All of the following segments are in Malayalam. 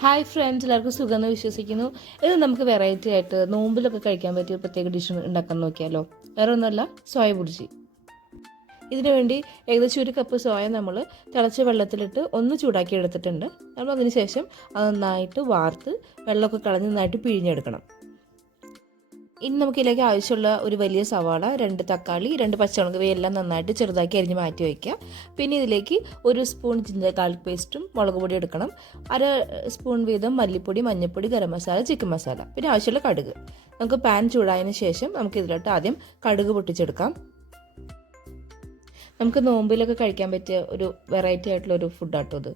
ഹായ് ഫ്രണ്ട്സ്, എല്ലാവർക്കും സുഖമെന്ന് വിശ്വസിക്കുന്നു. ഇത് നമുക്ക് വെറൈറ്റി ആയിട്ട് നോമ്പിലൊക്കെ കഴിക്കാൻ പറ്റിയ പ്രത്യേക ഡിഷ് ഉണ്ടാക്കാൻ നോക്കിയാലോ. വേറെ ഒന്നുമല്ല, സോയ ബുർജി. ഇതിനു വേണ്ടി ഏകദേശം 1 കപ്പ് സോയ നമ്മൾ തിളച്ച വെള്ളത്തിലിട്ട് ഒന്ന് ചൂടാക്കി എടുത്തിട്ടുണ്ട്. നമ്മൾ അതിന് ശേഷം അത് നന്നായിട്ട് വാർത്ത് വെള്ളമൊക്കെ കളഞ്ഞ് നന്നായിട്ട് പിഴിഞ്ഞെടുക്കണം. ഇനി നമുക്ക് ഇതിലേക്ക് ആവശ്യമുള്ള ഒരു വലിയ സവാള, 2 തക്കാളി, 2 പച്ചമുളക് ഇവയെല്ലാം നന്നായിട്ട് ചെറുതാക്കി അരിഞ്ഞ് മാറ്റി വയ്ക്കുക. പിന്നെ ഇതിലേക്ക് 1 സ്പൂൺ ജിഞ്ചർ ഗാർലിക് പേസ്റ്റും മുളക് പൊടി എടുക്കണം. 1/2 സ്പൂൺ വീതം മല്ലിപ്പൊടി, മഞ്ഞൾപ്പൊടി, ഗരം മസാല, ചിക്കൻ മസാല, പിന്നെ ആവശ്യമുള്ള കടുക്. നമുക്ക് പാൻ ചൂടായതിന് ശേഷം നമുക്ക് ഇതിലോട്ട് ആദ്യം കടുക് പൊട്ടിച്ചെടുക്കാം. നമുക്ക് നോമ്പിലൊക്കെ കഴിക്കാൻ പറ്റിയ ഒരു വെറൈറ്റി ആയിട്ടുള്ള ഒരു ഫുഡാട്ടോ ഇത്.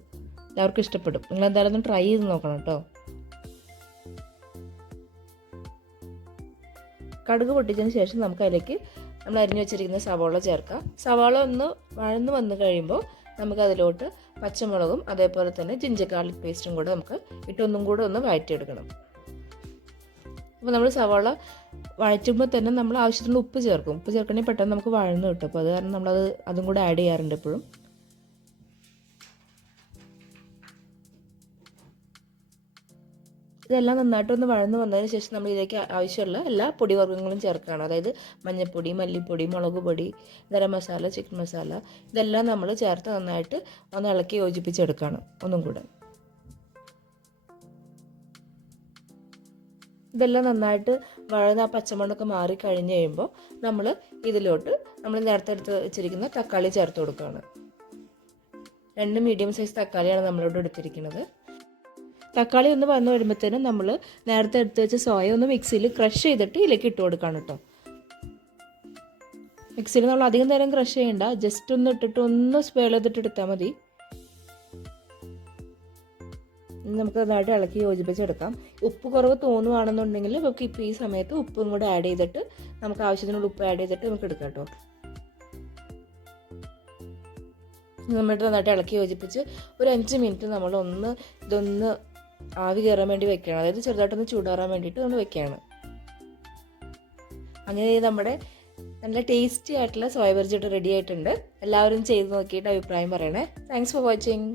എല്ലാവർക്കും ഇഷ്ടപ്പെടും. നിങ്ങൾ എന്തായാലും ഒന്ന് ട്രൈ ചെയ്ത് നോക്കണം കേട്ടോ. കടുക് പൊട്ടിച്ചതിന് ശേഷം നമുക്ക് അതിലേക്ക് നമ്മൾ അരിഞ്ഞു വെച്ചിരിക്കുന്ന സവാള ചേർക്കാം. സവാള ഒന്ന് വഴന്ന് വന്നു കഴിയുമ്പോൾ നമുക്ക് അതിലോട്ട് പച്ചമുളകും അതേപോലെ തന്നെ ജിഞ്ചർ ഗാർലിക് പേസ്റ്റും കൂടെ നമുക്ക് ഇട്ടൊന്നും കൂടെ ഒന്ന് വഴറ്റിയെടുക്കണം. അപ്പോൾ നമ്മൾ സവാള വഴറ്റുമ്പോൾ തന്നെ നമ്മൾ ആവശ്യത്തിന് ഉപ്പ് ചേർക്കും. ഉപ്പ് ചേർക്കണമെങ്കിൽ പെട്ടെന്ന് നമുക്ക് വഴന്ന് കിട്ടും. അപ്പോൾ അത് കാരണം നമ്മളത് അതും കൂടെ ആഡ് ചെയ്യാറുണ്ട് എപ്പോഴും. ഇതെല്ലാം നന്നായിട്ടൊന്ന് വഴന്ന് വന്നതിന് ശേഷം നമ്മൾ ഇതിലേക്ക് ആവശ്യമുള്ള എല്ലാ പൊടിവർഗ്ഗങ്ങളും ചേർക്കുകയാണ്. അതായത് മഞ്ഞൾപ്പൊടി, മല്ലിപ്പൊടി, മുളക് പൊടി, ഗരം മസാല, ചിക്കൻ മസാല, ഇതെല്ലാം നമ്മൾ ചേർത്ത് നന്നായിട്ട് ഒന്ന് ഇളക്കി യോജിപ്പിച്ചെടുക്കുകയാണ്. ഒന്നും കൂടെ ഇതെല്ലാം നന്നായിട്ട് വഴന്ന് ആ പച്ചമണ്ണൊക്കെ മാറി കഴിഞ്ഞ് കഴിയുമ്പോൾ നമ്മൾ ഇതിലോട്ട് നമ്മൾ നേരത്തെ എടുത്ത് വെച്ചിരിക്കുന്ന തക്കാളി ചേർത്ത് കൊടുക്കുകയാണ്. 2 മീഡിയം സൈസ് തക്കാളിയാണ് നമ്മളിവിടെ എടുത്തിരിക്കുന്നത്. തക്കാളി ഒന്ന് വന്ന് വരുമ്പോഴത്തേനും നമ്മൾ നേരത്തെ എടുത്ത് വെച്ച സോയ ഒന്ന് മിക്സിയിൽ ക്രഷ് ചെയ്തിട്ട് ഇതിലേക്ക് ഇട്ട് കൊടുക്കണം കേട്ടോ. മിക്സിയിൽ നമ്മൾ അധികം നേരം ക്രഷ് ചെയ്യണ്ട, ജസ്റ്റ് ഒന്ന് ഇട്ടിട്ട് ഒന്ന് സ്പേൾ ചെയ്തിട്ട് എടുത്താൽ മതി. നമുക്ക് നന്നായിട്ട് ഇളക്കി യോജിപ്പിച്ചെടുക്കാം. ഉപ്പ് കുറവ് തോന്നുവാണെന്നുണ്ടെങ്കിൽ നമുക്ക് ഇപ്പോൾ ഈ സമയത്ത് ഉപ്പും കൂടെ ആഡ് ചെയ്തിട്ട് നമുക്ക് ആവശ്യത്തിനുള്ള ഉപ്പ് ആഡ് ചെയ്തിട്ട് നമുക്ക് എടുക്കാം കേട്ടോ. നന്നായിട്ട് ഇളക്കി യോജിപ്പിച്ച് ഒരു 5 മിനിറ്റ് നമ്മൾ ഇതൊന്ന് ആവി കയറാൻ വേണ്ടി വെക്കുകയാണ്. അതായത് ചെറുതായിട്ടൊന്ന് ചൂടാറാൻ വേണ്ടിയിട്ട് നമ്മൾ വെക്കുകയാണ്. അങ്ങനെ നമ്മുടെ നല്ല ടേസ്റ്റി ആയിട്ടുള്ള സോയ ബുർജി റെഡി ആയിട്ടുണ്ട്. എല്ലാവരും ചെയ്ത് നോക്കിയിട്ട് അഭിപ്രായം പറയണേ. Thanks for watching.